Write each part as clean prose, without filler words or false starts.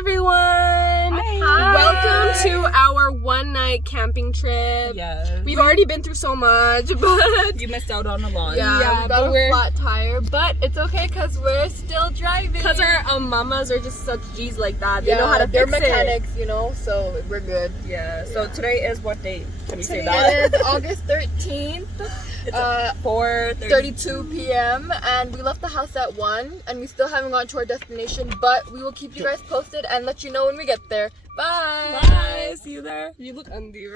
everyone! Hi. Welcome to our one-night camping trip. Yes. We've already been through so much, but... You missed out on a lot. Yeah, we got a flat tire, but it's okay because we're still driving. Because our mamas are just such G's like that. They Yeah, know how to they're fix mechanics, you know, so we're good. Yeah. So today is what date? Can you say Today that? is August 13th. It's 4:32 p.m. and we left the house at 1 and we still haven't gotten to our destination, but we will keep you guys posted and let you know when we get there. Bye! Bye! See you there. You look undue.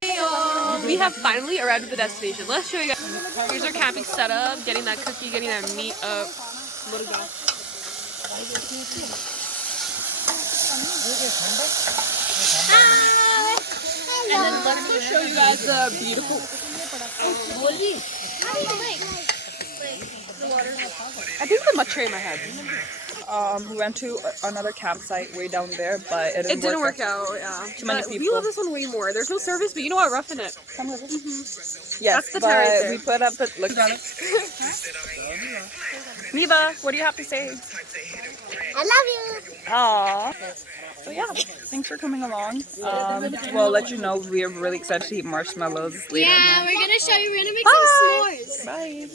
We have finally arrived at the destination. Let's show you guys. Here's our camping setup. Getting that cookie, getting that meat up. What is that? And then let's go show you guys the beautiful... I think the matcha in my head. We went to another campsite way down there, but it didn't work out. Yeah. Too many But people. We love this one way more. There's no service, but you know what? Roughing it. Yes, That's the but tie right there. we put up a look. Miva, what do you have to say? I love you. Aww. So yeah, thanks for coming along. We'll let you know we are really excited to eat marshmallows later. Yeah, we're gonna show you. We're gonna make some s'mores. Bye.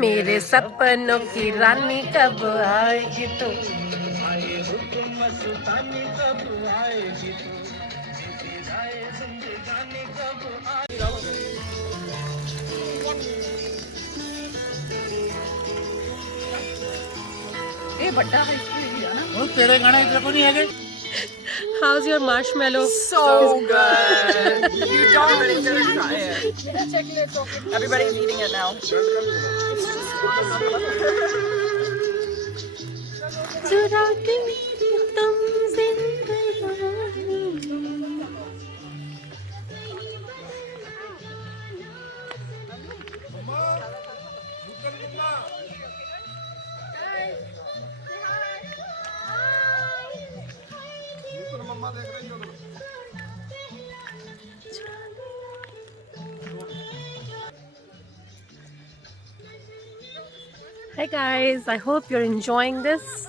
मेरे सपनों की रानी कब आएगी तू How's your marshmallow? So good. You don't really gotta try it. Everybody's eating it now. Hi guys, I hope you're enjoying this.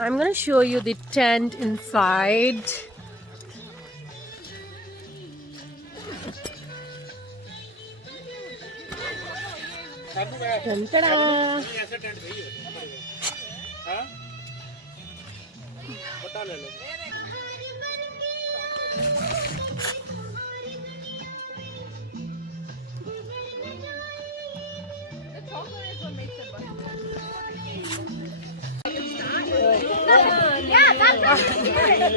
I'm gonna show you the tent inside. Dun-ta-da. Yeah, that's it.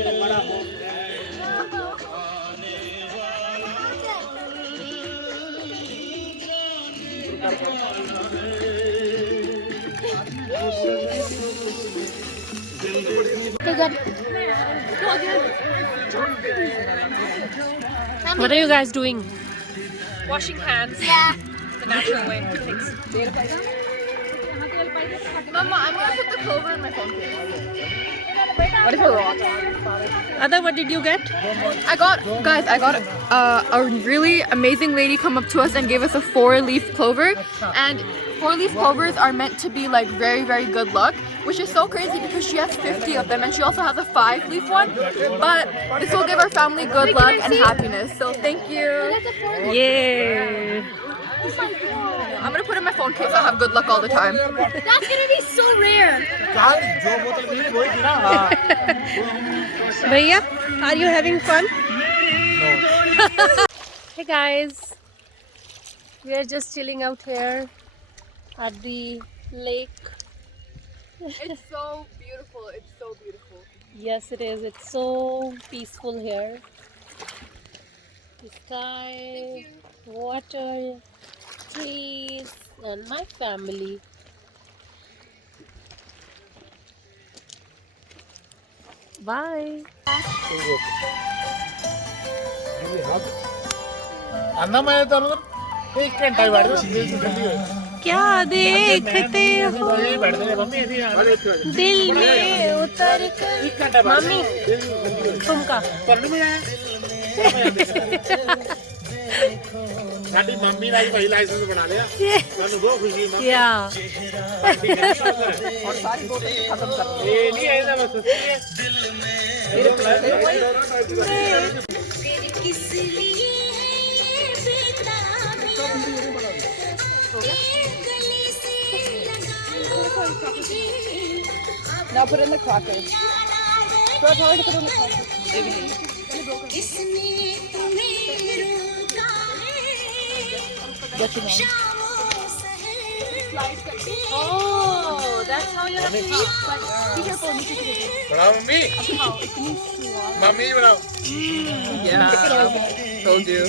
What are you guys doing? Washing hands. Yeah. The natural way. Thanks. Mama, I'm gonna put the clover in my phone case. What if we're wrong? Ada, what did you get? I got a really amazing lady come up to us and gave us a 4-leaf clover, and 4-leaf clovers are meant to be like very, very good luck, which is so crazy because she has 50 of them and she also has a 5-leaf one, but this will give our family good luck and happiness, so thank you. Yeah. I'm gonna put it in my phone case so I have good luck all the time. That's gonna be so rare. Bhaiya, are you having fun? No. Hey guys, we are just chilling out here at the lake. It's so beautiful, it's so beautiful. Yes, it is. It's so peaceful here. The sky, water, trees, and my family. Bye. अन्ना मैं तो एक घंटा ही बैठ गया क्या देखते हो दिल में उतर कर मम्मी ठुमका ਸਾਡੀ ਮੰਮੀ ਦਾ ਹੀ ਭਾਈ ਲਾਇਸੈਂਸ ਬਣਾ ਲਿਆ ਸਾਨੂੰ ਬਹੁਤ ਖੁਸ਼ੀ ਹੈ क्या और सारी बोतल खत्म कर दी। ਇਹ ਨਹੀਂ ਇਹਦਾ ਬਸ Now put in the crackers. Throw it hard to put in the crackers. What you know? Oh, that's how you have to eat. Be careful, नीचे से गिरे। ਬਣਾਓ ਮੰਮੀ ਮੰਮੀ ਬਣਾਓ Yeah. Told you.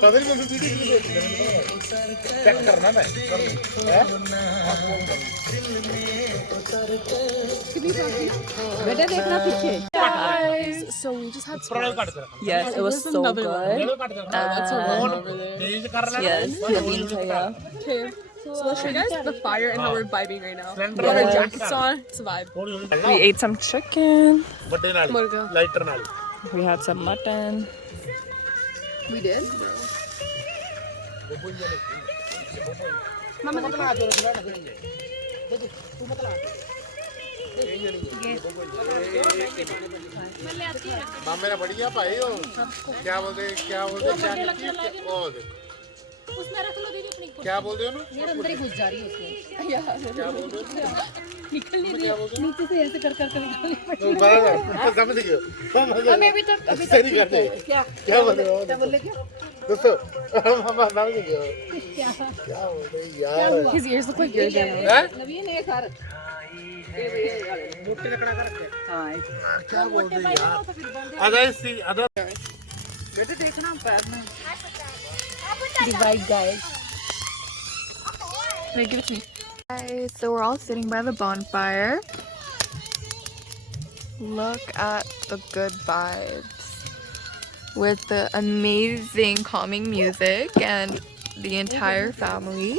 ਪਤਾ ਨਹੀਂ ਮੈਨੂੰ ਵੀਡੀਓ ਕਿਉਂ ਦੇਖਦੇ ਚੈੱਕ ਕਰਨਾ ਮੈਂ ਹੈ बेटा देखना पीछे. Guys, so we just had product ਕੱਟ ਦੇ Yes, it was so good. ਕੱਟ ਦੇ ਫੋਨ ਤੇਜ਼ ਕਰ ਲੈ Yes, yummy kaya. okay. So let's show you guys the fire and how we're vibing right now. Slender. We got our jackets on. It's a vibe. We ate some chicken. ਵੱਡੇ ਨਾਲ Morga. Lighter ਨਾਲ We had some mutton. We did? मामे ने बढ़िया भाई हो क्या बोलते क्या वो देख उसमें रख लो दीदी अपनी क्या बोलते हो ना यार अंदर ही घुस जा रही है उसमें क्या बोलते हो निकल नहीं रही नीचे से ऐसे कर निकालनी पड़ती तुम बराबर समझ गए हमें अभी तक सही करते क्या क्या बोल रहे हो क्या बोले क्या दोस्तों हम समझ गए क्या क्या बोल रहे यार His ears look like yours. हैं नवीन है सर मोटे लकड़ा का रखे Hi. क्या बोलते यार अदर सी अदर बेटे देखना पैर में. Divide guys Wait, give it to me. Guys, so we're all sitting by the bonfire. Look at the good vibes with the amazing calming music and the entire family.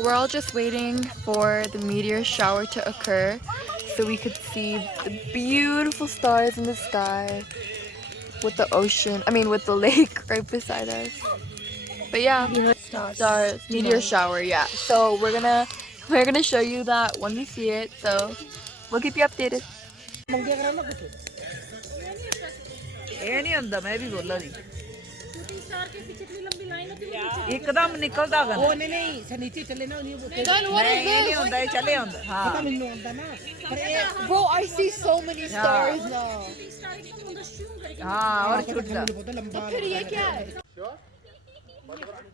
We're all just waiting for the meteor shower to occur so we could see the beautiful stars in the sky with the ocean, with the lake right beside us. But yeah, stars, meteor shower, yeah. So we're gonna show you that when we see it. So we'll keep you updated. ਇਹ ਨਹੀਂ ਹੁੰਦਾ ਮੈਂ ਵੀ ਬੋਲਾਂ ਨਹੀਂ ਇੱਕਦਮ ਨਿਕਲਦਾ ਗਾ ਉਹ ਨਹੀਂ ਨੀਚੇ ਚੱਲੇ ਨਾ ਨਹੀਂ ਨਹੀਂ ਹੁੰਦਾ ਇਹ ਚੱਲੇ ਹੁੰਦਾ ਹਾਂ Bro, I see so many stars now. ਹਾਂ ਔਰ ਛੁੱਟਦਾ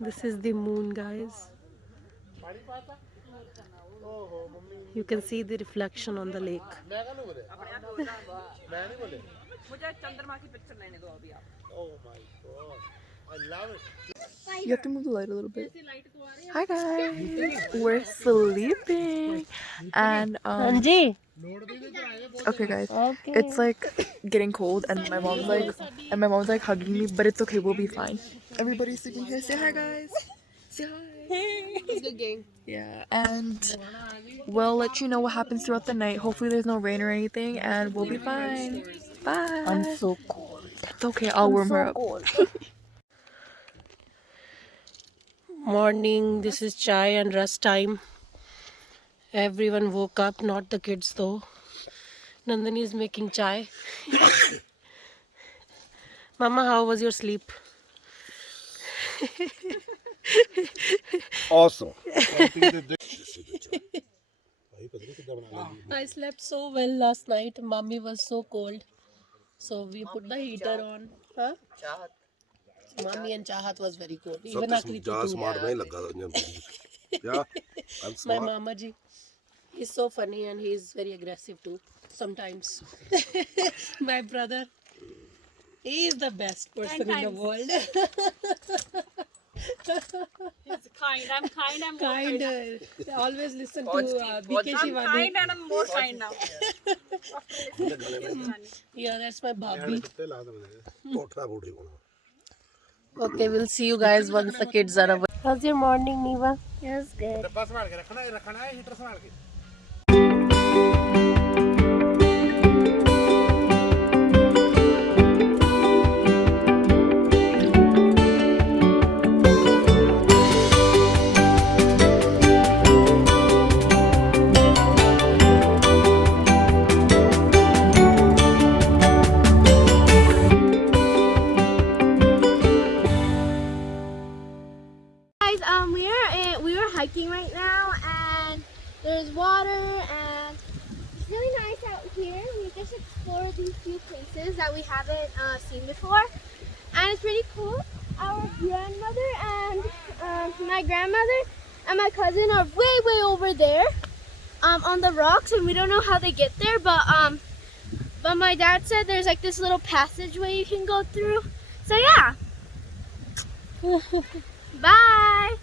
This is the moon guys you can see the reflection on the lake मैं क्या बोले मैं नहीं बोले मुझे चंद्रमा की पिक्चर लेने दो अभी आप oh my god I love it You have to move the light a little bit. Hi guys, we're sleeping, and Anji okay guys, it's like getting cold, and my mom's like hugging me, but it's okay, we'll be fine. Everybody's sleeping here. Say hi guys. Say hi. It's a good game. Yeah, and we'll let you know what happens throughout the night. Hopefully there's no rain or anything, and we'll be fine. Bye. I'm so cold. It's okay, I'll warm her up. morning this is chai and rest time everyone woke up not the kids though Nandini is making chai mama how was your sleep awesome I slept so well last night mommy was so cold so we put the heater on huh Mommy and Chahat was very cold. Even Akriti too. smart नहीं लगा था yeah I'm My smart mama ji, he's so funny and he's very aggressive too. Sometimes. My brother, he is the best person in the world. He's kind. I'm kind. I'm more Kind. Always listen to BK Shivani. kind and I'm more kind now. Yeah, that's my bhabhi. कुत्ते ला दे कोठरा बूढ़ी को Okay, we'll see you guys once the kids are away. How's your morning, Neva? It was good. डब्बा संभाल के रखना है heater संभाल के We are hiking right now, and there's water, and it's really nice out here. We just explored these few places that we haven't seen before, and it's pretty cool. Our grandmother and my grandmother and my cousin are way over there on the rocks, and we don't know how they get there, but my dad said there's like this little passageway you can go through. So yeah. Bye.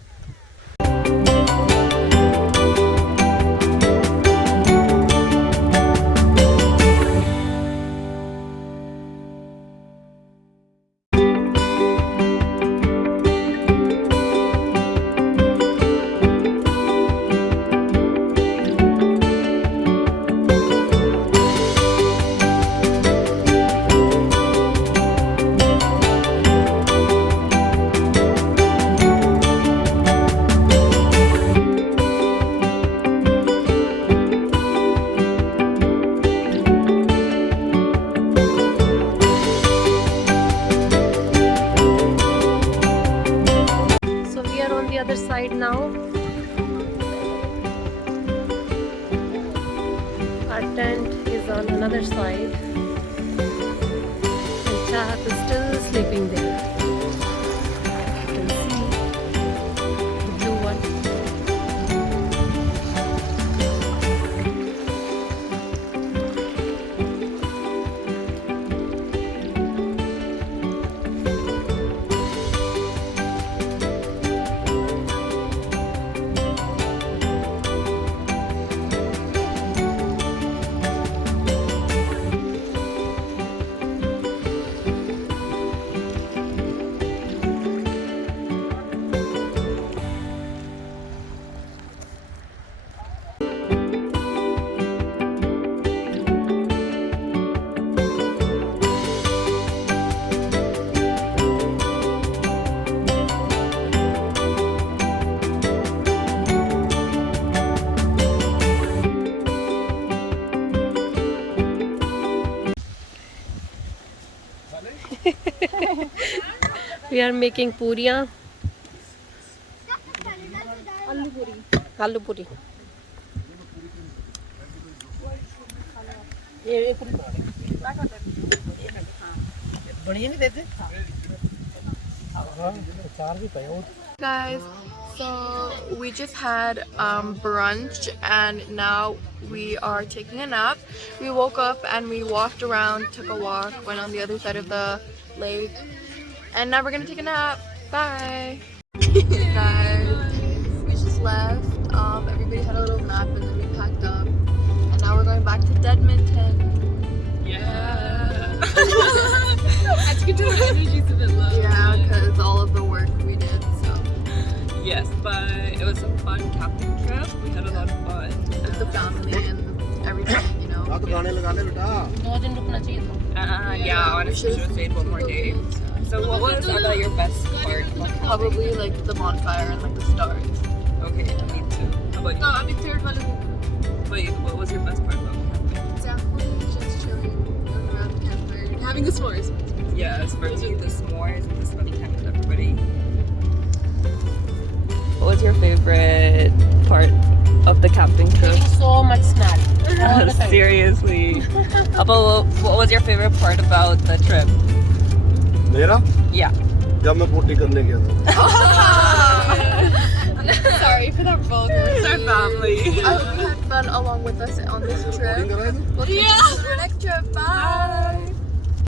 Other side now. Our tent is on another side, and Chahat is still sleeping there. You can see the blue one. We are making puriyan. Aloo puri. Guys, so we just had brunch, and now we are taking a nap. We woke up and we walked around, took a walk, went on the other side of the lake, and now we're gonna take a nap. Bye. Guys, we just left. Everybody had a little nap and then we packed up, and now we're going back to Dedmonton. Yeah. As you can tell, our energy's a bit low. Yeah, because all of the work we did. So yes, but it was a fun camping trip. We had a lot of fun with the family and everything, you know. Yeah, honestly, should have stayed one more day. So what was your best part? Probably like the bonfire and like the stars. Okay, me too. How about you? No, I'm third one. Wait, what was your best part about camping? Exactly, just chilling around the campfire, having the s'mores. Yes, first with the s'mores and the spending time with everybody. What was your favorite part of the camping trip? Getting so much snack. All the time. Seriously. About what was your favorite part about the trip? मेरा? Yeah. जब मैं पोटी करने गया था. Sorry for that vulgar. It's our family. I hope you had fun along with us on this trip. We'll see you for our next trip. Bye.